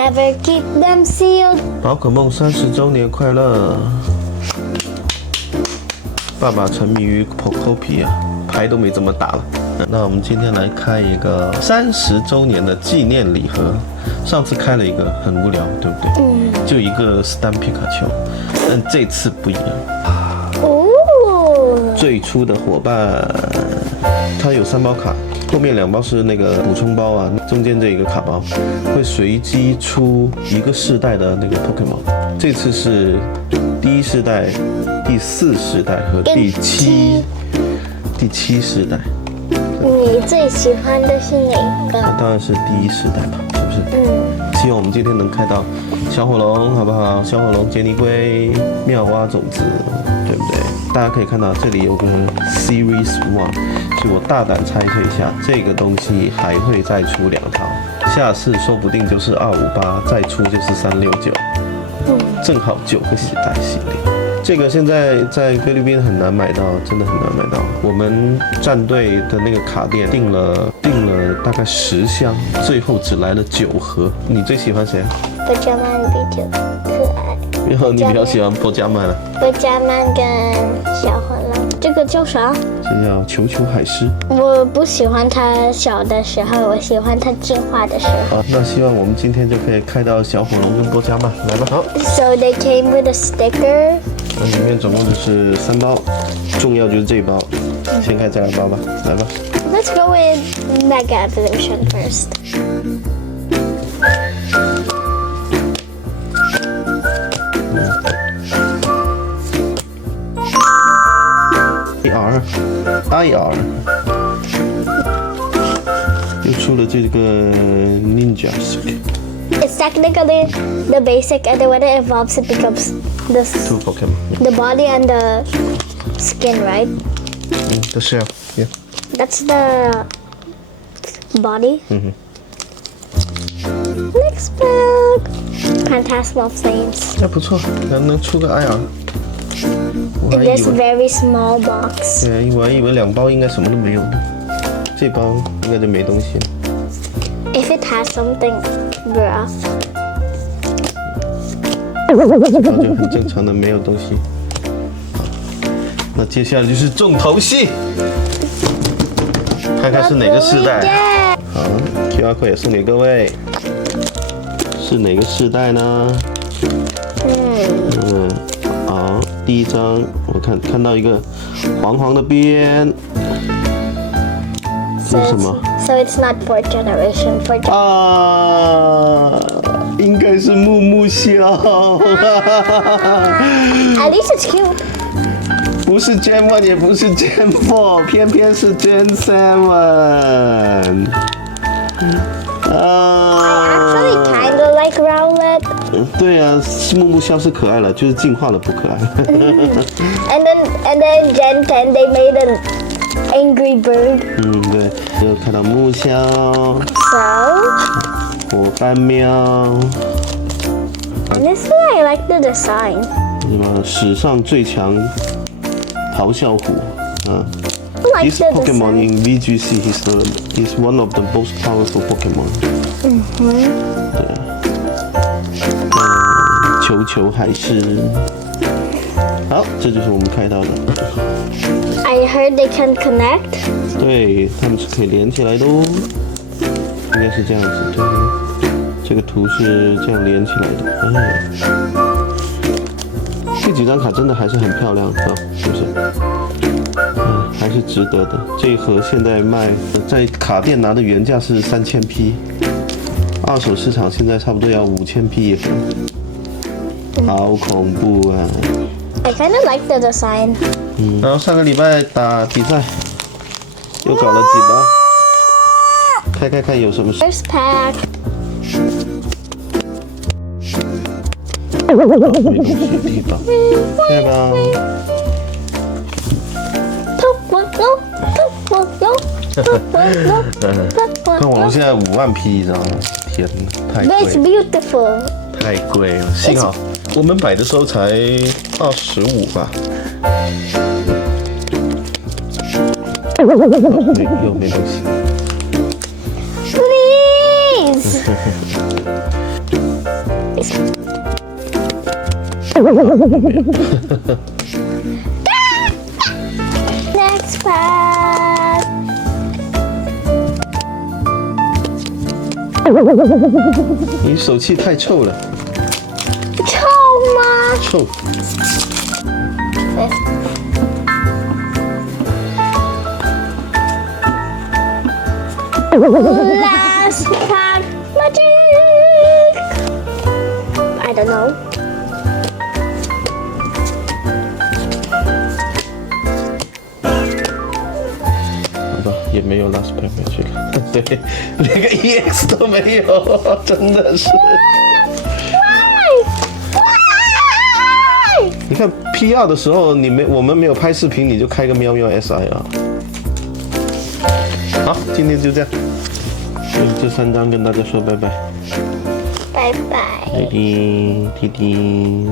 never keep them sealed。宝可梦30周年快乐！爸爸沉迷于 Pocopi 啊，牌都没怎么打了。那我们今天来开一个30周年的纪念礼盒。上次开了一个很无聊，对不对？就一个斯丹皮卡丘，但这次不一样。最初的伙伴，它有3包卡，后面2包是那个补充包啊，中间这一个卡包会随机出一个世代的那个 Pokemon。这次是第1世代、第4世代和第7世代。你最喜欢的是哪个？那当然是第1世代嘛，是不是？希望我们今天能开到小火龙，好不好？小火龙、杰尼龟、妙蛙种子，对不对？大家可以看到这里有个 Series 1，所以我大胆猜测一下，这个东西还会再出2套，下次说不定就是258，再出就是369，正好9个时代系列。这个现在在菲律宾很难买到，真的很难买到。我们战队的那个卡店订了大概10箱，最后只来了9盒。你最喜欢谁啊？波加曼比较可爱。然后你比较喜欢波加曼啊？波加曼跟小火龙，这个叫啥？这叫球球海狮。我不喜欢它小的时候，我喜欢它进化的时候。好，那希望我们今天就可以开到小火龙跟波加曼，来吧。好。So they came with a sticker. 那里面总共就是3包，重要就是这一包。先开这2包吧，来吧。Let's go with Mega Evolution first. IR 又出了这个 Ninja。It's technically the basic, and then when it evolves, it becomes Two Pokemon. the body and the skin, right? The shell, yeah. That's the body. Next book, Phantasmal Flames. 那不错，能出个 IR。我 In 还 this 以为， very small box. 对，我还以为2包应该什么都没有呢。这包应该就没东西了。If it has something rough. 这包就很正常的没有东西。好，那接下来就是重头戏，看看是哪个世代。好 ，QR code 也送给各位，是哪个世代呢？好，第1张我看到一个黄黄的边，这是什么？ So it's not 4th generation. 啊，应该是木木笑。At least it's cute. 不是 Gen 1，也不是 Gen 4，偏偏是 Gen 7。Actually, kind of like Rowlet. 对啊，木木笑是可爱了，就是进化了不可爱。And then Gen 10, they made an angry bird. 对，就看到木笑、 So, 伙伴喵， honestly, I like the design. 什么史上最强咆哮虎，I like This the Pokemon design. in VGC is one of the most powerful Pokemon. 球球海狮。好，这就是我们开到的。I heard they can connect. 对，它们是可以连起来的哦。应该是这样子，对。这个图是这样连起来的。这几张卡真的还是很漂亮，是不是？还是值得的。这一盒现在卖，在卡店拿的原价是3000P，二手市场现在差不多要5000P 一盒，好恐怖啊！ I kind of like the design. 然后上个礼拜打比赛，又搞了几把，开开看有什么事。 First pack. 没东西的地方，对吧？ 跟我现在5万 P 一张，天哪，太 But it's 贵， beautiful. 太贵了。幸好我们买的时候才25吧。又没东西。 Please. Please. Next part. 你手气太臭了，臭吗？臭。 Last part magic. I don't know. 好吧，也没有 last pack 回去了，对，连个 EX 都没有，真的是。 Why? 你看 PR 的时候，我们没有拍视频，你就开个喵喵 SI 啊。好，今天就这样，就这3张跟大家说拜拜。拜拜。弟弟，弟弟。